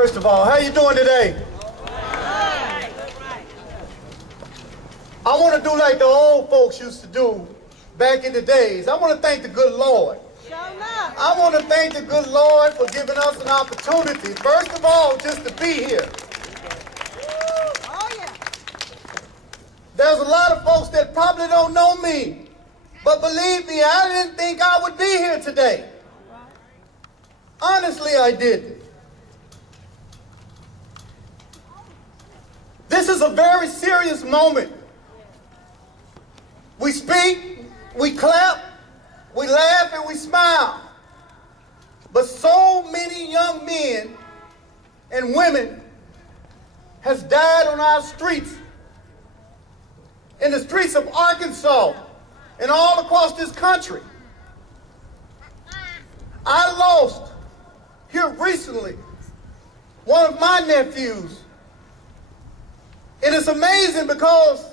First of all, how you doing today? I want to do like the old folks used to do back in the days. I want to thank the good Lord. I want to thank the good Lord for giving us an opportunity, first of all, just to be here. There's a lot of folks that probably don't know me, but believe me, I didn't think I would be here today. Honestly, I didn't. This is a very serious moment. We speak, we clap, we laugh, and we smile. But so many young men and women has died on our streets, in the streets of Arkansas, and all across this country. I lost, here recently, one of my nephews. And it's amazing because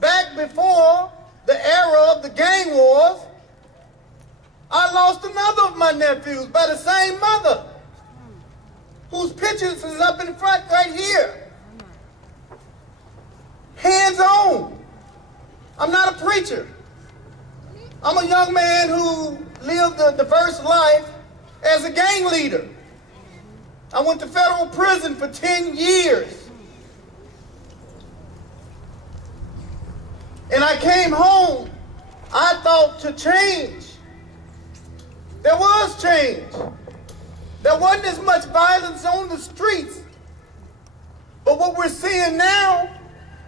back before the era of the gang wars, I lost another of my nephews by the same mother, whose pictures is up in front right here. Hands on. I'm not a preacher. I'm a young man who lived a diverse life as a gang leader. I went to federal prison for 10 years. And I came home, I thought, to change. There was change. There wasn't as much violence on the streets. But what we're seeing now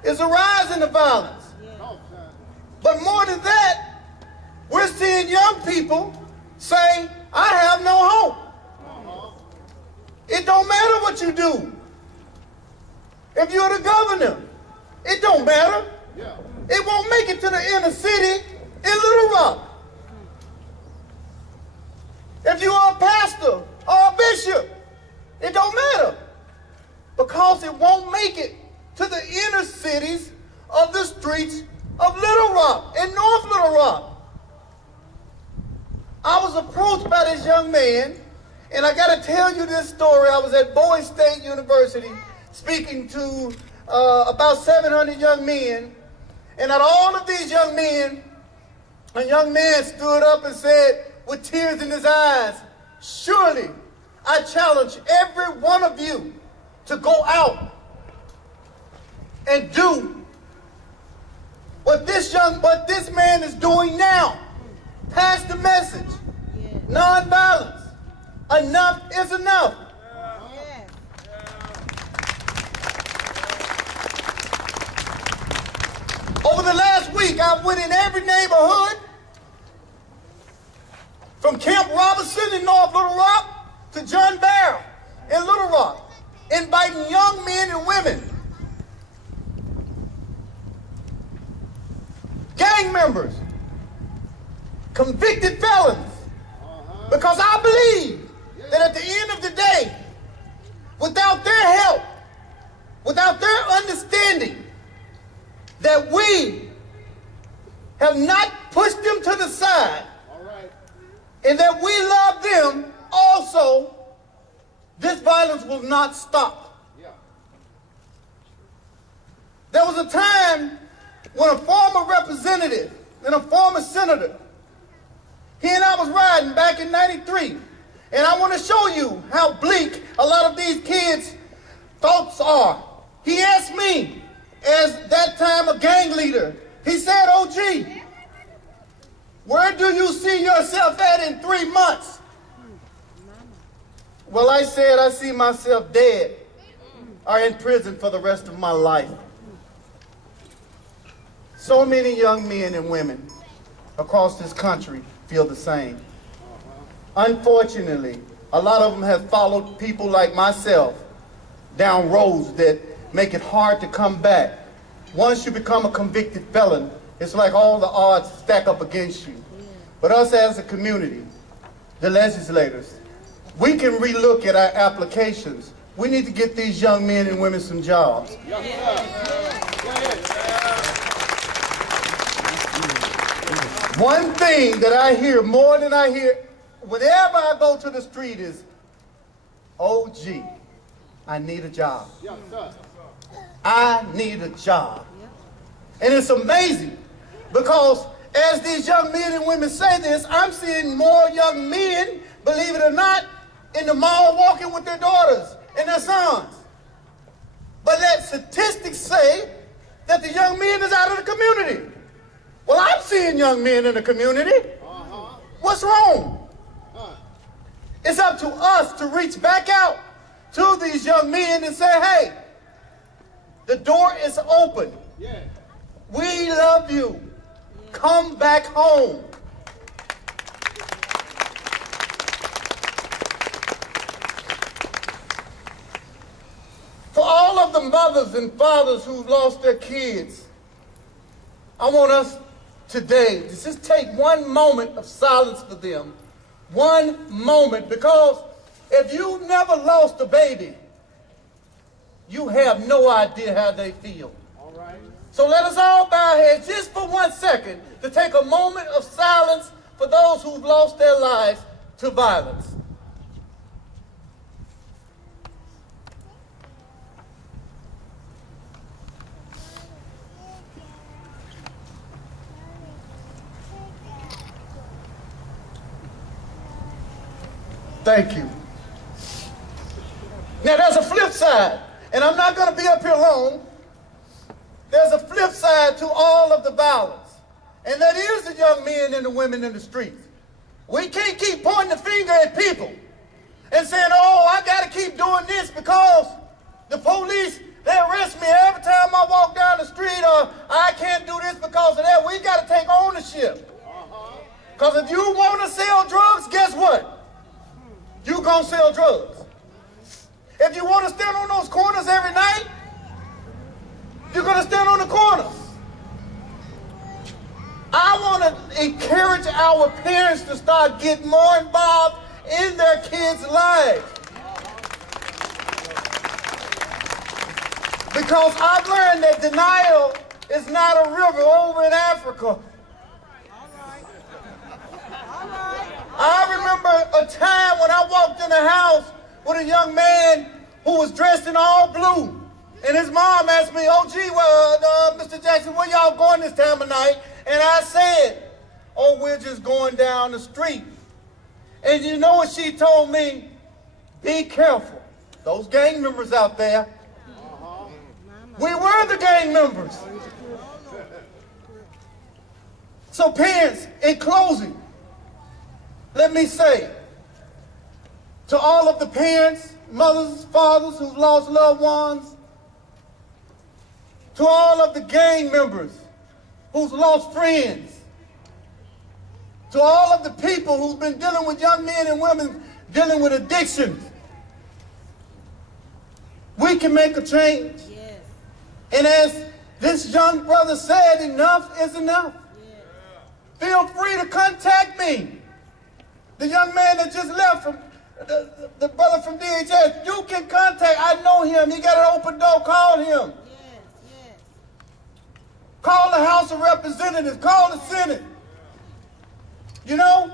is a rise in the violence. But more than that, we're seeing young people say, I have no hope. It don't matter what you do. If you're the governor, it don't matter. It won't make it to the inner city in Little Rock. If you are a pastor or a bishop, it don't matter, because it won't make it to the inner cities of the streets of Little Rock and North Little Rock. I was approached by this young man, and I got to tell you this story. I was at Bowie State University speaking to about 700 young men, and out of all of these young men, a young man stood up and said, with tears in his eyes, surely I challenge every one of you to go out and do what this man is doing now. Pass the message. Nonviolence. Enough is enough. Over the last week, I went in every neighborhood, from Camp Robinson in North Little Rock to John Barrow in Little Rock, inviting young men and women, gang members, convicted felons, because I believe that at the end of the day, without their help, without their understanding, that we have not pushed them to the side, and that we love them also, this violence will not stop. There was a time when a former representative and a former senator, he and I was riding back in '93, and I want to show you how bleak a lot of these kids' thoughts are. He asked me, as that time a gang leader, he said, OG, where do you see yourself at in 3 months? Well, I said, I see myself dead or in prison for the rest of my life. So many young men and women across this country feel the same. Unfortunately, a lot of them have followed people like myself down roads that make it hard to come back. Once you become a convicted felon, it's like all the odds stack up against you. But us as a community, the legislators, we can relook at our applications. We need to get these young men and women some jobs. One thing that I hear more than I hear whenever I go to the street is, OG, I need a job. I need a job. And it's amazing because as these young men and women say this, I'm seeing more young men, believe it or not, in the mall walking with their daughters and their sons. But let statistics say that the young men is out of the community. Well, I'm seeing young men in the community. What's wrong? It's up to us to reach back out to these young men and say, hey, the door is open. We love you. Come back home. For all of the mothers and fathers who've lost their kids, I want us today to just take one moment of silence for them. One moment, because if you never lost a baby, you have no idea how they feel. All right. So let us all bow our heads just for 1 second to take a moment of silence for those who've lost their lives to violence. Thank you. Now there's a flip side, and I'm not going to be up here long. There's a flip side to all of the violence, and that is the young men and the women in the streets. We can't keep pointing the finger at people and saying, oh, I got to keep doing this because the police, they arrest me every time I walk down the street, or I can't do this because of that. We got to take ownership. Because if you want to sell drugs, guess what? You gonna sell drugs. If you want to stand on those corners every night, you're gonna stand on the corners. I want to encourage our parents to start getting more involved in their kids' lives. Because I've learned that denial is not a river over in Africa. I remember a time when I walked in a house with a young man who was dressed in all blue. And his mom asked me, oh, gee, well, Mr. Jackson, where y'all going this time of night? And I said, oh, we're just going down the street. And you know what she told me? Be careful. Those gang members out there. We were the gang members. So parents, in closing, let me say to all of the parents, mothers, fathers who've lost loved ones, to all of the gang members who've lost friends, to all of the people who've been dealing with young men and women dealing with addictions, we can make a change. Yes. And as this young brother said, enough is enough. Yes. Feel free to contact me. The young man that just left from, the brother from DHS, you can contact, I know him, he got an open door, call him. Yes, yes. Call the House of Representatives, call the Senate. You know,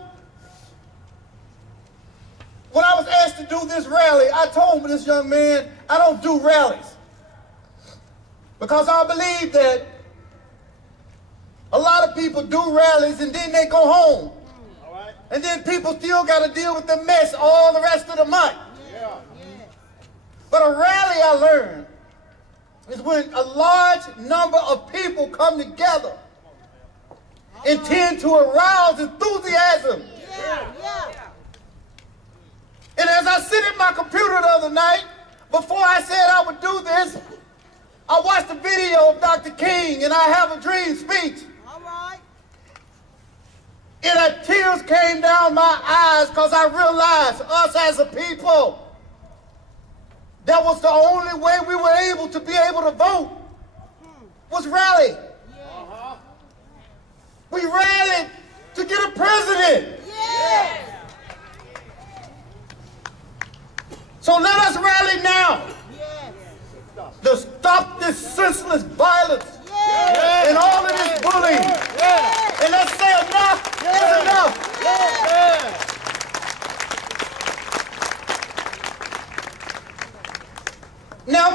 when I was asked to do this rally, I told this young man, I don't do rallies. Because I believe that a lot of people do rallies and then they go home. And then people still got to deal with the mess all the rest of the month. Yeah. But a rally, I learned, is when a large number of people come together and tend to arouse enthusiasm. Yeah. And as I sit at my computer the other night, before I said I would do this, I watched a video of Dr. King and I Have a Dream speech. And tears came down my eyes because I realized us as a people, that was the only way we were able to be able to vote, was rally. Yeah. We rallied to get a president. Yeah. So let us rally now to stop this senseless violence and all of this bullying. And let's say enough is enough. Now,